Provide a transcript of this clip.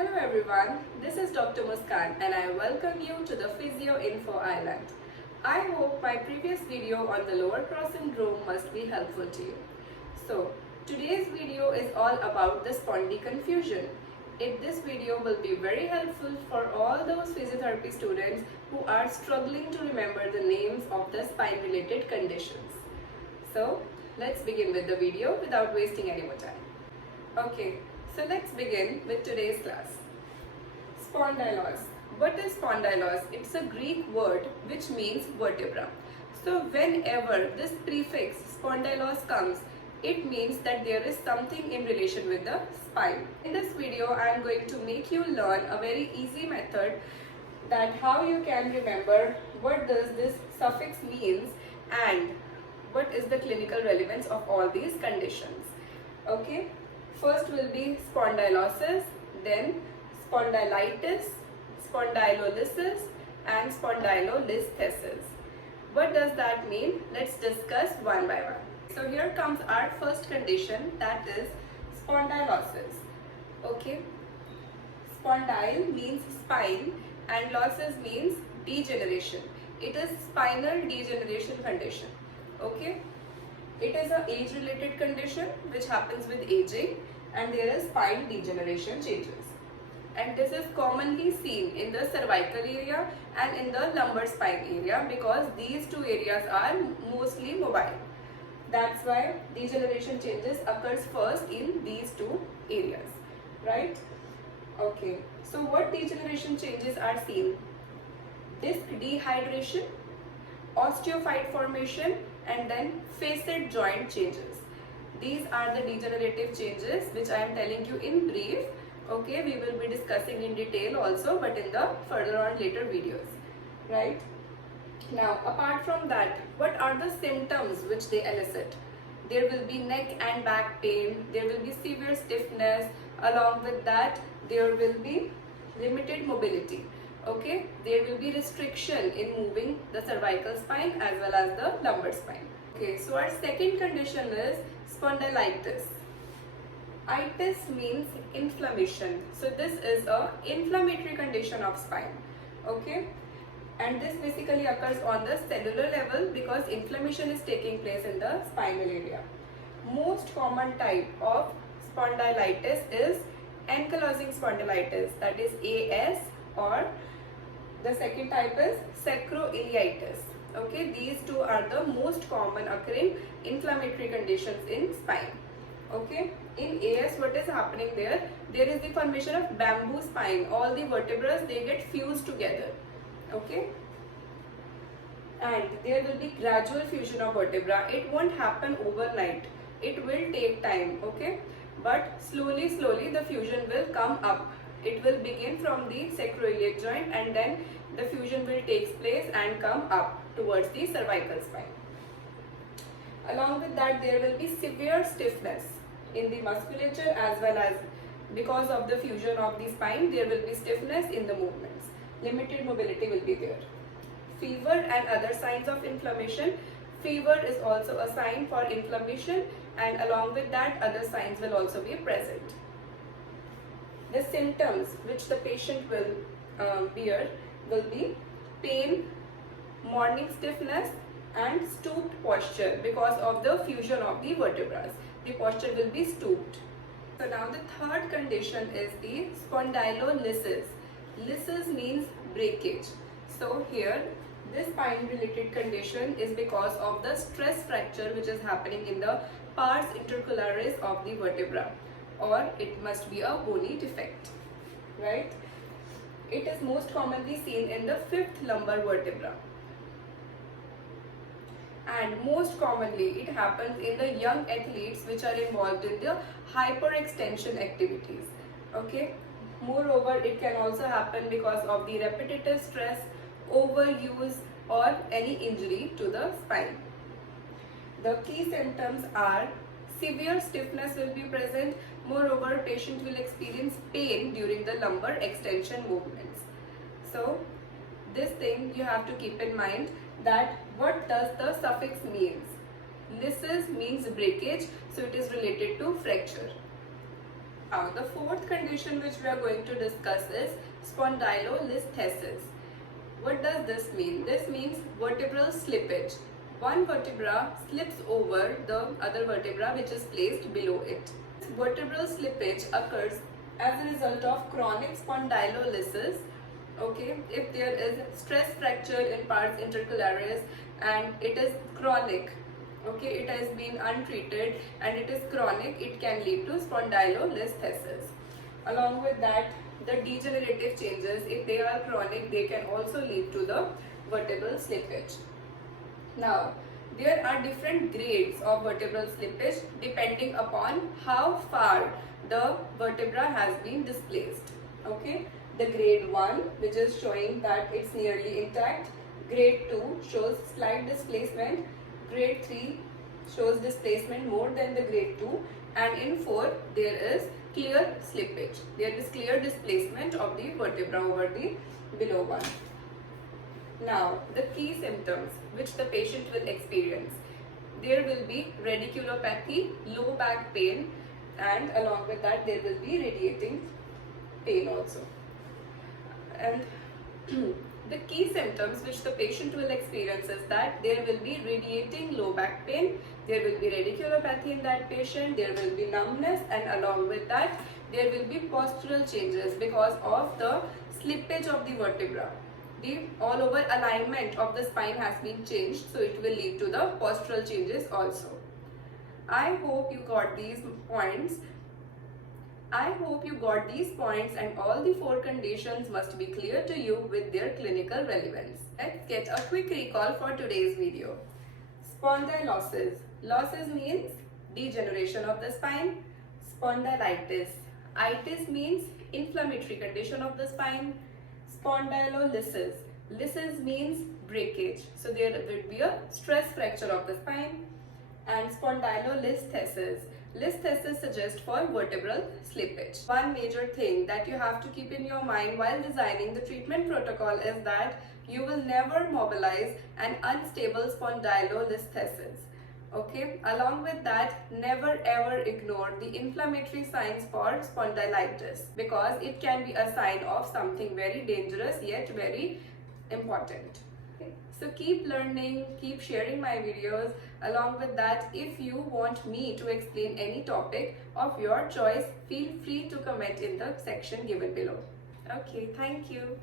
Hello everyone, this is Dr. Muskan and I welcome you to the Physio Info Island. I hope my previous video on the lower cross syndrome must be helpful to you. So, today's video is all about the spondy confusion. This video will be very helpful for all those physiotherapy students who are struggling to remember the names of the spine related conditions. So, let's begin with the video without wasting any more time. Okay, so let's begin with today's class. Spondylos. What is spondylos? It's a Greek word which means vertebra. So whenever this prefix spondylos comes, it means that there is something in relation with the spine. In this video, I am going to make you learn a very easy method that how you can remember what does this suffix means and what is the clinical relevance of all these conditions. Okay. First will be spondylosis, then spondylitis, spondylolysis and spondylolisthesis. What does that mean? Let's discuss one by one. So here comes our first condition, that is spondylosis. Okay. Spondyle means spine and losis means degeneration. It is spinal degeneration condition. Okay. It is an age-related condition which happens with aging and there is spine degeneration changes. And this is commonly seen in the cervical area and in the lumbar spine area because these two areas are mostly mobile. That's why degeneration changes occurs first in these two areas, right? Okay, so what degeneration changes are seen? Disc dehydration, osteophyte formation and then facet joint changes. These are the degenerative changes which I am telling you in brief. Okay, we will be discussing in detail also but in the further on later videos, right? Now apart from that, what are the symptoms which they elicit? There will be neck and back pain, there will be severe stiffness, along with that there will be limited mobility. Okay, there will be restriction in moving the cervical spine as well as the lumbar spine. Okay, so our second condition is spondylitis. Itis means inflammation. So this is a inflammatory condition of spine. Okay, and this basically occurs on the cellular level because inflammation is taking place in the spinal area. Most common type of spondylitis is ankylosing spondylitis, that is AS, or the second type is sacroiliitis. Okay, these two are the most common occurring inflammatory conditions in spine. Okay, in AS what is happening there? There is the formation of bamboo spine. All the vertebrae they get fused together. Okay, and there will be gradual fusion of vertebra. It won't happen overnight. It will take time. Okay, but slowly the fusion will come up. It will begin from the sacroiliac joint and then the fusion will take place and come up towards the cervical spine. Along with that, there will be severe stiffness in the musculature as well as because of the fusion of the spine, there will be stiffness in the movements. Limited mobility will be there. Fever and other signs of inflammation. Fever is also a sign for inflammation and along with that, other signs will also be present. The symptoms which the patient will bear will be pain, morning stiffness and stooped posture because of the fusion of the vertebrae. The posture will be stooped. So now the third condition is the spondylolysis. Lysis means breakage. So here this spine related condition is because of the stress fracture which is happening in the pars intercalaris of the vertebra, or it must be a bony defect, right? It is most commonly seen in the fifth lumbar vertebra. And most commonly it happens in the young athletes which are involved in the hyperextension activities. Okay. Moreover, it can also happen because of the repetitive stress, overuse or any injury to the spine. The key symptoms are severe stiffness will be present. Moreover, patient will experience pain during the lumbar extension movements. So this thing you have to keep in mind that what does the suffix means. Lysis means breakage, so it is related to fracture. Now, the fourth condition which we are going to discuss is spondylolisthesis. What does this mean? This means vertebral slippage. One vertebra slips over the other vertebra which is placed below it. Vertebral slippage occurs as a result of chronic spondylolysis. Okay, if there is stress fracture in pars intercalaris and it is chronic, okay, it has been untreated and it is chronic, it can lead to spondylolisthesis. Along with that, the degenerative changes, if they are chronic, they can also lead to the vertebral slippage. Now, there are different grades of vertebral slippage depending upon how far the vertebra has been displaced. Okay, the grade 1, which is showing that it's nearly intact. Grade 2 shows slight displacement. Grade 3 shows displacement more than the grade 2, and in 4 there is clear slippage. There is clear displacement of the vertebra over the below one. Now, the key symptoms which the patient will experience. There will be radiculopathy, low back pain, and along with that there will be radiating pain also. And the key symptoms which the patient will experience is that there will be radiating low back pain, there will be radiculopathy in that patient, there will be numbness, and along with that there will be postural changes because of the slippage of the vertebra. The all over alignment of the spine has been changed, so it will lead to the postural changes also. I hope you got these points. And all the 4 conditions must be clear to you with their clinical relevance. Let's get a quick recall for today's video. Spondylosis. Losses means degeneration of the spine. Spondylitis. Itis means inflammatory condition of the spine. Spondylolysis. Lysis means breakage. So there will be a stress fracture of the spine. And spondylolisthesis. Listhesis suggests for vertebral slippage. One major thing that you have to keep in your mind while designing the treatment protocol is that you will never mobilize an unstable spondylolisthesis. Okay, along with that, never ever ignore the inflammatory signs for spondylitis because it can be a sign of something very dangerous yet very important. Okay. So keep learning, keep sharing my videos. Along with that, if you want me to explain any topic of your choice, feel free to comment in the section given below. Okay, thank you.